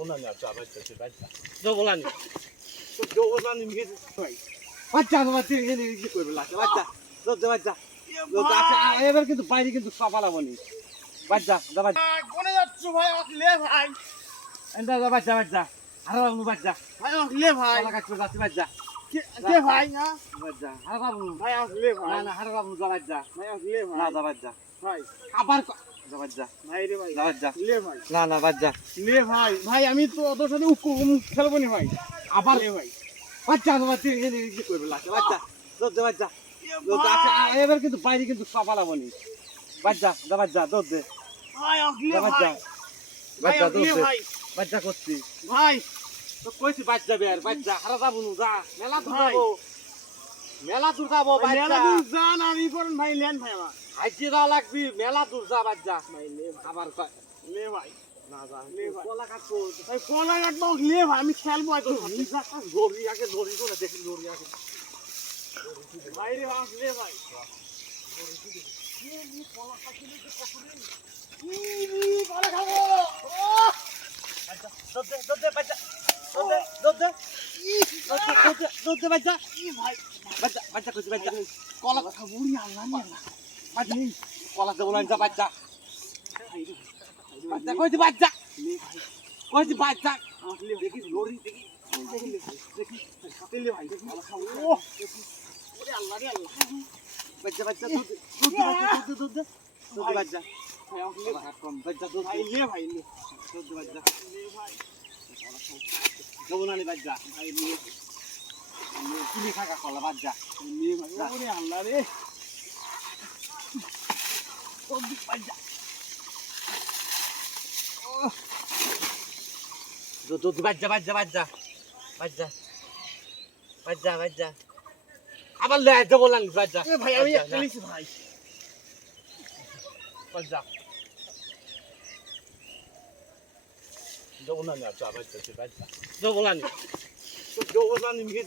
যৌবনানি আছে বাচ্চা বাচ্চা যৌবনানি তো যৌবনানি মিকে ভাই বাচ্চা বাচ্চা কি করবে লাগছে বাচ্চা দে বাচ্চা এবার কিন্তু বাইরে কিন্তু পালাবনি বাচ্চা দা বাচ্চা কোনে যাচ্ছ ভাই আমাকে লে ভাই এন্ডা দা বাচ্চা বাচ্চা আরে বাবু বাচ্চা ভাই আমাকে লে ভাই পালা কাটতে যাচ্ছে বাচ্চা কে ভাই না বাচ্চা আরে বাবু ভাই আমাকে লে ভাই না না আরে বাবু দা বাচ্চা ভাই আমাকে লে ভাই না দা বাচ্চা ভাই আবার দা বাচ্চা ভাই রে ভাই দা বাচ্চা লে ভাই না না বাচ্চা লে ভাই ভাই আমি তো ওদের সাথে খেলবো না ভাই আবার লে ভাই বাচ্চা বাচ্চা কি করবে লাগছে বাচ্চা দে বাচ্চা এবার কিন্তু বাইরে কিন্তু পালাবনি বাচ্চা দা বাচ্চা দে ভাই আমাকে লে বাচ্চা ভাই ভাই বাচ্চা আমাকে লে দে ভাই বাচ্চা করছি ভাই তো কইছি বাচ্চা বে আর বাচ্চা হারা যাবো নু যা মেলা দূর ভাই। যাবো মেলা দূর যাবো মেলা বাচ্চা দূর যান আমি করেন ভাই লেন ভাই আমার হাইজি যাওয়া লাগবি মেলা দূর যা বাচ্চা ভাই লে ভাই আবার কয় লে ভাই না যা লে ভাই। কলা কাটবো ভাই কলা কাটবো লে ভাই আমি খেলবো একটু দড়ি আগে দড়ি করে দেখি দড়ি আগে ভাই রে আমাকে লে ভাই কলা খাবো দে বাচ্চা দে বাচ্চা ভাই বাচ্চা বাচ্চা কইছি বাচ্চা কলা কথা বুড়ি আল্লাহ নিয়ে না বাচ্চা কলা দেবো না বাচ্চা বাচ্চা কইছি বাচ্চা লে ভাই কইছি বাচ্চা আমাকে লে দেখি দড়ি দেখি দেখি লে ভাই দেখি কলা খাবো ওরে আল্লাহ রে আল্লাহ বাচ্চা বাচ্চা দুধ বাচ্চা ভাই আমাকে লে ভাই কম বাচ্চা দুধ ভাই লে ভাই লে বাচ্চা লে ভাই যৌবনানি বাচ্চা ভাই লে চিনি থাকা কলা বাচ্চা লে ভাই ওরে আল্লাহ রে বাচ্চা দুধ বাচ্চা বাচ্চা বাচ্চা বাচ্চা বাচ্চা বাচ্চা আবার লে যৌবনানি বাচ্চা এ ভাই আমি খেলেছি ভাই বাচ্চা যৌবনানি আছে বাচ্চা বাচ্চা যৌবনানি তো যৌবনানি মিকে